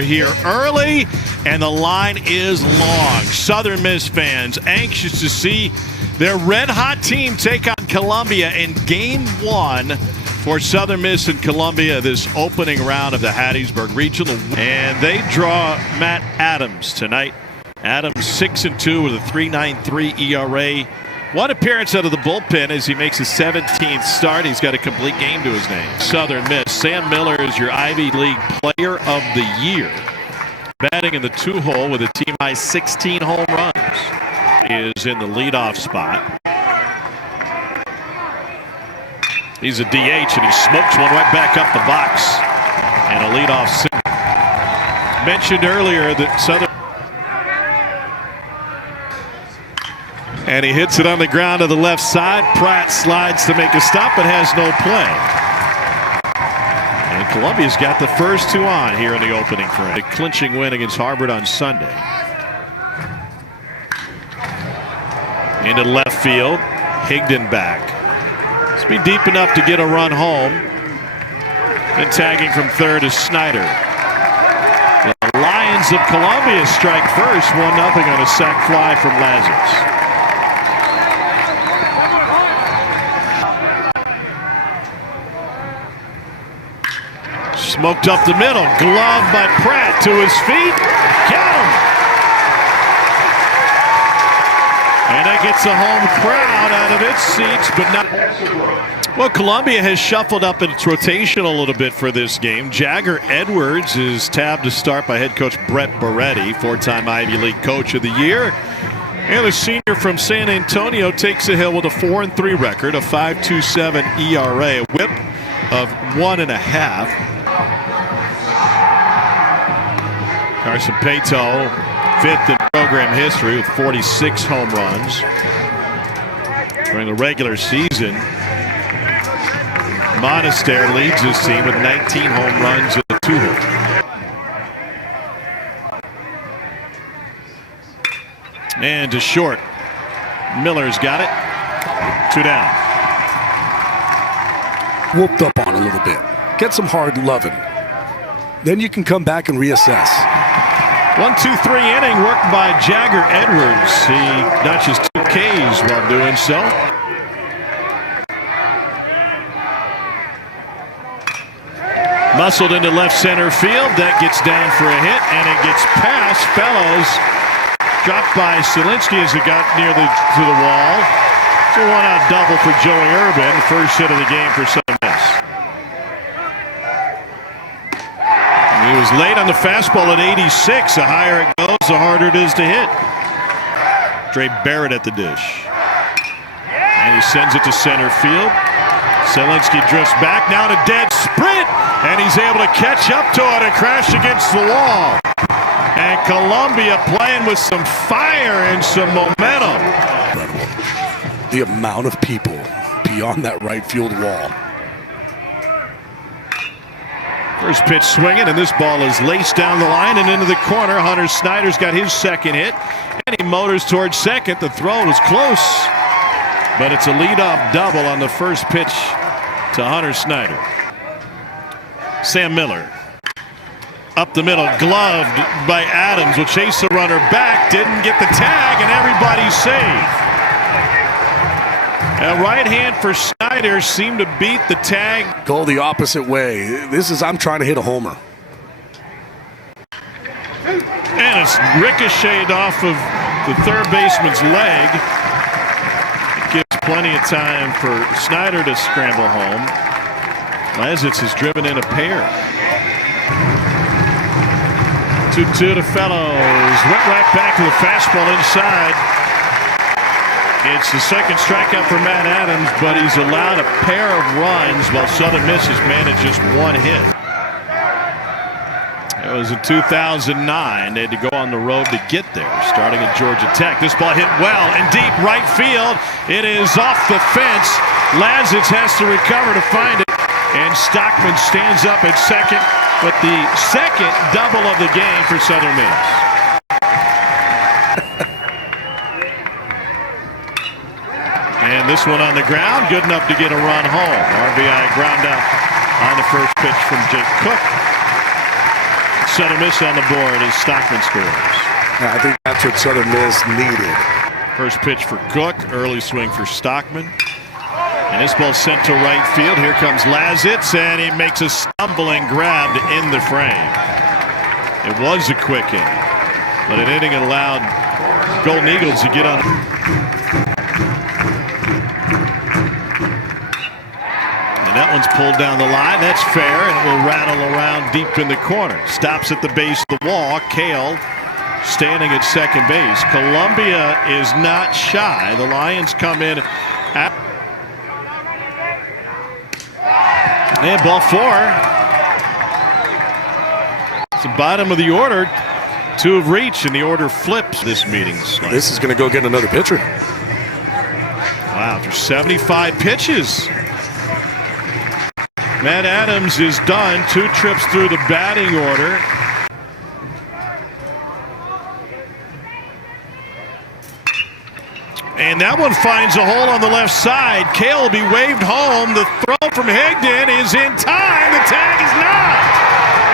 Here early, and the line is long. Southern Miss fans anxious to see their red-hot team take on Columbia in Game 1 for Southern Miss and Columbia this opening round of the Hattiesburg Regional. And they draw Matt Adams tonight. Adams 6-2 with a 3.93 ERA. One appearance out of the bullpen as he makes his 17th start. He's got a complete game to his name. Southern Miss. Sam Miller is your Ivy League Player of the Year. Batting in the 2-hole with a team-high 16 home runs. Is in the leadoff spot. He's a DH and he smokes one right back up the box. And a leadoff single. Mentioned earlier that Southern. And he hits it on the ground to the left side. Pratt slides to make a stop but has no play. And Columbia's got the first two on here in the opening frame. A clinching win against Harvard on Sunday. Into left field. Higdon back. Must be deep enough to get a run home. And tagging from third is Snyder. The Lions of Columbia strike first. 1-0 on a sac fly from Lazarus. Smoked up the middle. Glove by Pratt to his feet. Got him. And that gets the home crowd out of its seats, but not. Well, Columbia has shuffled up its rotation a little bit for this game. Jagger Edwards is tabbed to start by head coach Brett Beretti, 4-time Ivy League Coach of the Year. And the senior from San Antonio takes the hill with a 4-3 record, a 5.27 ERA, a whip of 1.5. Carson Pato, 5th in program history with 46 home runs during the regular season. Monaster leads his team with 19 home runs in the 2-hole. And to short. Miller's got it. 2 down. Whooped up on a little bit. Get some hard loving. Then you can come back and reassess. 1-2-3 inning worked by Jagger Edwards. He notches 2 Ks while doing so. Muscled into left center field. That gets down for a hit, and it gets past Fellows. Dropped by Selinsky as it got near to the wall. It's a 1-out double for Joey Urban. First hit of the game for Southern Miss. He was late on the fastball at 86. The higher it goes, the harder it is to hit. Dre Barrett at the dish. And he sends it to center field. Selinsky drifts back. Now to dead sprint. And he's able to catch up to it and crash against the wall. And Columbia playing with some fire and some momentum. The amount of people beyond that right field wall. First pitch swinging, and this ball is laced down the line and into the corner. Hunter Snyder's got his second hit, and he motors towards second. The throw is close, but it's a leadoff double on the first pitch to Hunter Snyder. Sam Miller. Up the middle, gloved by Adams, will chase the runner back, didn't get the tag, and everybody's safe. A right hand for Snyder seemed to beat the tag. Go the opposite way. This is, I'm trying to hit a homer. And it's ricocheted off of the third baseman's leg. It gives plenty of time for Snyder to scramble home. Lazitz has driven in a pair. 2-2 to Fellows. Went right back to the fastball inside. It's the second strikeout for Matt Adams, but he's allowed a pair of runs while Southern Miss has managed just 1 hit. It was in 2009. They had to go on the road to get there, starting at Georgia Tech. This ball hit well in deep right field. It is off the fence. Lazitz has to recover to find it. And Stockman stands up at second with the second double of the game for Southern Miss. And this one on the ground, good enough to get a run home. RBI ground out on the first pitch from Jake Cook. Southern Miss on the board as Stockman scores. I think that's what Southern Miss needed. First pitch for Cook, early swing for Stockman. And this ball sent to right field. Here comes Lazitz, and he makes a stumbling grab to end the frame. It was a quick inning, but an inning allowed Golden Eagles to get on. And that one's pulled down the line. That's fair, and it will rattle around deep in the corner. Stops at the base of the wall. Cale standing at second base. Columbia is not shy. The Lions come in at and ball four. It's the bottom of the order. Two have reached, and the order flips this meeting. This is going to go get another pitcher. Wow, after 75 pitches. Matt Adams is done. 2 trips through the batting order. And that one finds a hole on the left side. Cale will be waved home. The throw from Higdon is in time. The tag is not.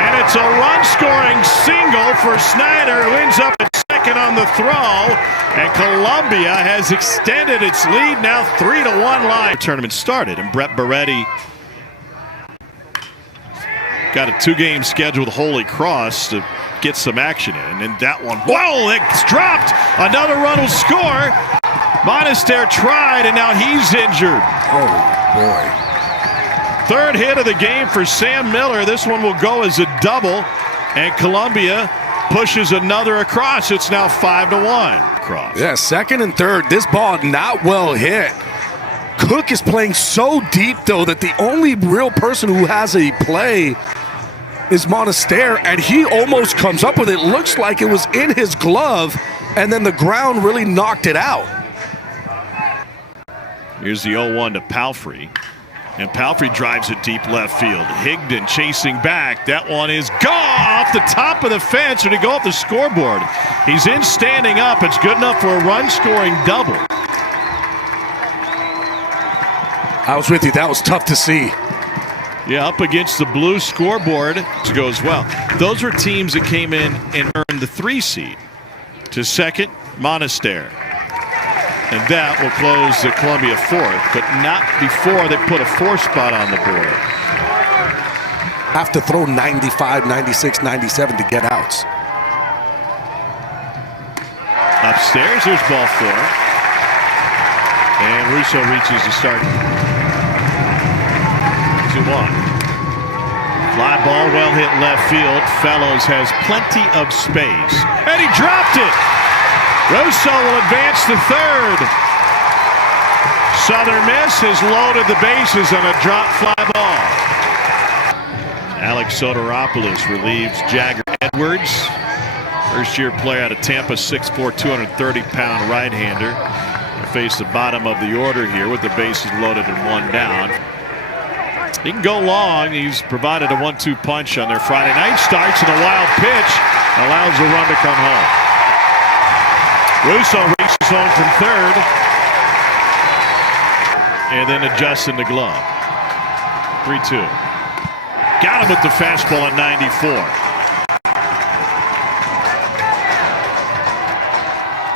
And it's a run-scoring single for Snyder, who ends up at second on the throw. And Columbia has extended its lead, now 3-1 line. The tournament started, and Brett Beretti got a 2-game schedule with Holy Cross to get some action in. And that one, whoa, it's dropped. Another run will score. Monaster tried, and now he's injured. Oh, boy. Third hit of the game for Sam Miller. This one will go as a double, and Columbia pushes another across. It's now 5-1 across. Yeah, second and third. This ball not well hit. Cook is playing so deep, though, that the only real person who has a play is Monaster, and he almost comes up with it. Looks like it was in his glove, and then the ground really knocked it out. Here's the 0-1 to Palfrey. And Palfrey drives it deep left field. Higdon chasing back. That one is gone off the top of the fence, or to go off the scoreboard. He's in standing up. It's good enough for a run-scoring double. I was with you. That was tough to see. Yeah, up against the blue scoreboard. It goes well. Those were teams that came in and earned the 3 seed. To second, Monaster. And that will close the Columbia 4th, but not before they put a 4th spot on the board. Have to throw 95, 96, 97 to get outs. Upstairs, there's ball 4. And Russo reaches the start. 2-1. Fly ball, well hit left field. Fellows has plenty of space. And he dropped it! Russo will advance to third. Southern Miss has loaded the bases on a drop fly ball. Alex Soteropoulos relieves Jagger Edwards. First-year player out of Tampa, 6'4", 230-pound right-hander. They face the bottom of the order here with the bases loaded and 1 down. He can go long. He's provided a 1-2 punch on their Friday night starts, and a wild pitch allows the run to come home. Russo races home from third, and then adjusting the glove. 3-2. Got him with the fastball at 94.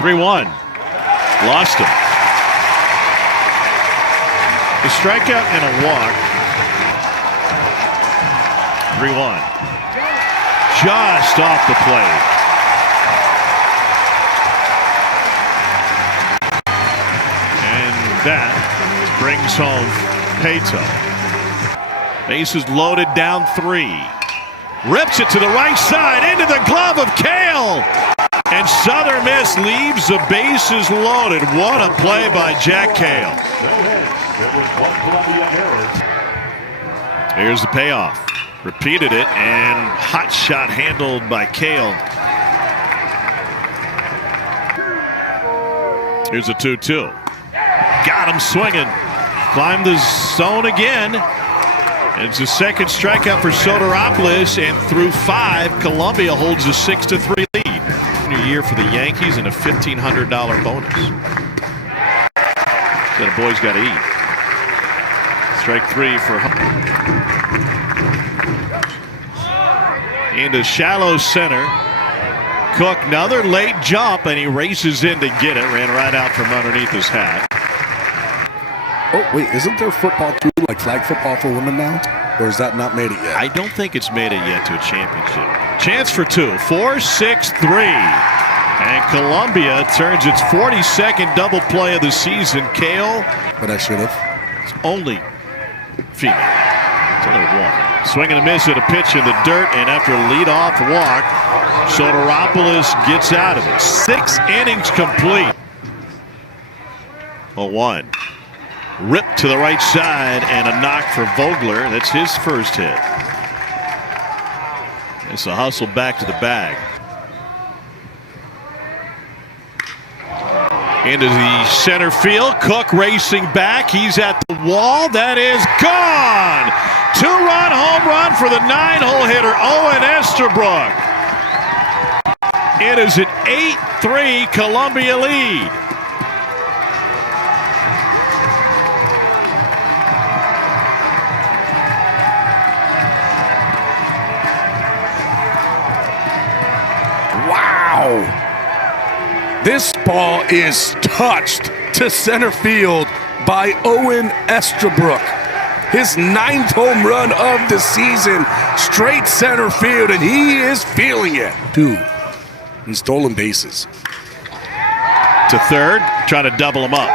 3-1. Lost him. A strikeout and a walk. 3-1. Just off the plate. That brings home Pato. Bases loaded, down 3. Rips it to the right side, into the glove of Cale. And Southern Miss leaves the bases loaded. What a play by Jack Cale. Here's the payoff. Repeated it, and hot shot handled by Cale. Here's a 2-2. Got him swinging. Climbed the zone again. And it's a second strikeout for Soteropoulos, and through 5, Columbia holds a 6-3 lead. New year for the Yankees and a $1,500 bonus. So the boys got to eat. Strike 3 for into shallow center. Cook, another late jump, and he races in to get it. Ran right out from underneath his hat. Oh, wait, isn't there football too, like flag football for women now? Or is that not made it yet? I don't think it's made it yet to a championship. Chance for two. 4-6-3. And Columbia turns its 42nd double play of the season. Kale. But I should have. It's only female. It's only one. Swing and a miss at a pitch in the dirt. And after a leadoff walk, Soteropoulos gets out of it. 6 innings complete. 0-1. Ripped to the right side and a knock for Vogler. That's his first hit. It's a hustle back to the bag. Into the center field. Cook racing back. He's at the wall. That is gone. 2-run home run for the 9-hole hitter, Owen Estabrook. It is an 8-3 Columbia lead. Wow! This ball is touched to center field by Owen Estabrook. His 9th home run of the season, straight center field, and he is feeling it. 2 in stolen bases. To third, trying to double him up.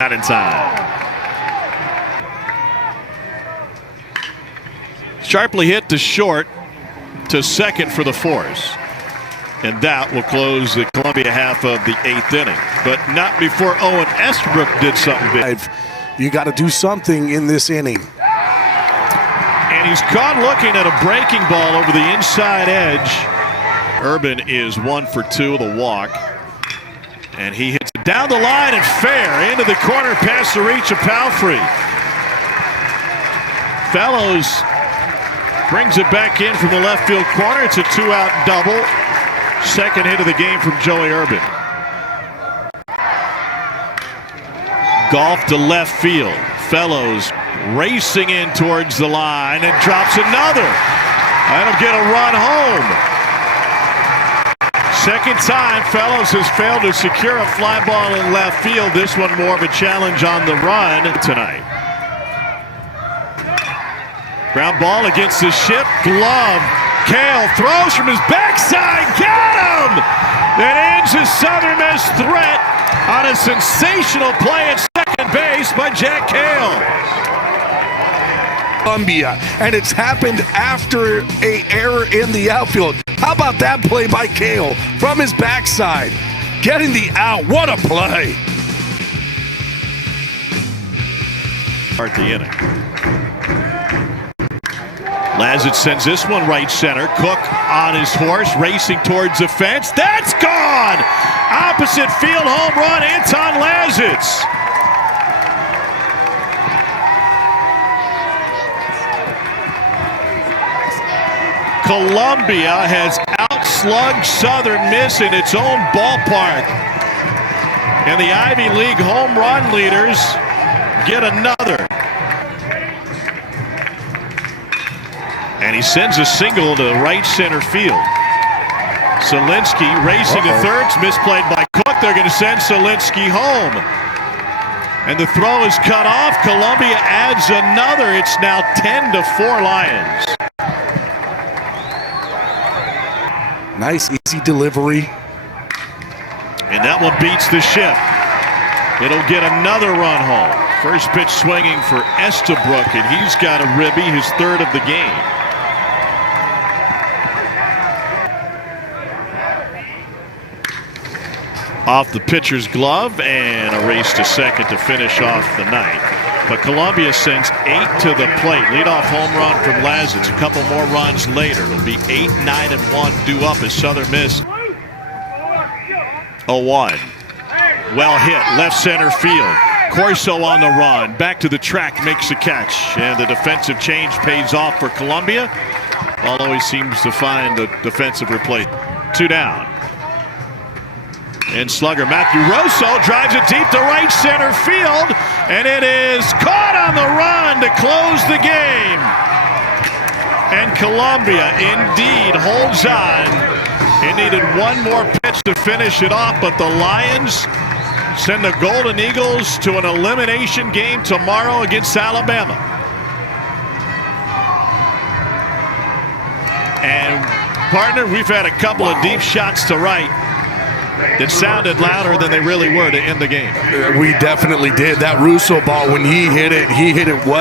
Not in time. Sharply hit to short, to second for the force. And that will close the Columbia half of the 8th inning. But not before Owen Estabrook did something big. You got to do something in this inning. And he's caught looking at a breaking ball over the inside edge. Urban is 1 for 2 with a walk. And he hits it down the line and fair into the corner past the reach of Palfrey. Fellows brings it back in from the left field corner. It's a 2-out double. Second hit of the game from Joey Urban. Golf to left field. Fellows racing in towards the line and drops another. That'll get a run home. Second time Fellows has failed to secure a fly ball in left field. This one more of a challenge on the run tonight. Ground ball against the ship. Glove. Kale throws from his backside. Got him! That ends his Southern Miss threat on a sensational play at second base by Jack Kale. Columbia, and it's happened after an error in the outfield. How about that play by Kale from his backside? Getting the out. What a play. Start the inning. Lazzett sends this one right center. Cook on his horse, racing towards the fence. That's gone! Opposite field home run, Anton Lazzett. Columbia has outslugged Southern Miss in its own ballpark. And the Ivy League home run leaders get another. And he sends a single to right center field. Solinsky racing to third. It's misplayed by Cook. They're going to send Solinsky home. And the throw is cut off. Columbia adds another. It's now 10-4 Lions. Nice, easy delivery. And that one beats the ship. It'll get another run home. First pitch swinging for Estabrook, and he's got a ribby, his third of the game. Off the pitcher's glove, and a race to second to finish off the night. But Columbia sends 8 to the plate. Leadoff home run from Lazzett. A couple more runs later. It'll be 8, 9, and 1 due up as Southern Miss. 0-1. Well hit, left center field. Corso on the run. Back to the track, makes the catch. And the defensive change pays off for Columbia. Ball always seems to find the defensive replacement. 2 down. And slugger Matthew Rosso drives it deep to right center field, and it is caught on the run to close the game. And Columbia indeed holds on. It needed one more pitch to finish it off, but the Lions send the Golden Eagles to an elimination game tomorrow against Alabama. And partner, we've had a couple of deep shots to right that sounded louder than they really were to end the game. We definitely did. That Russo ball, when he hit it well.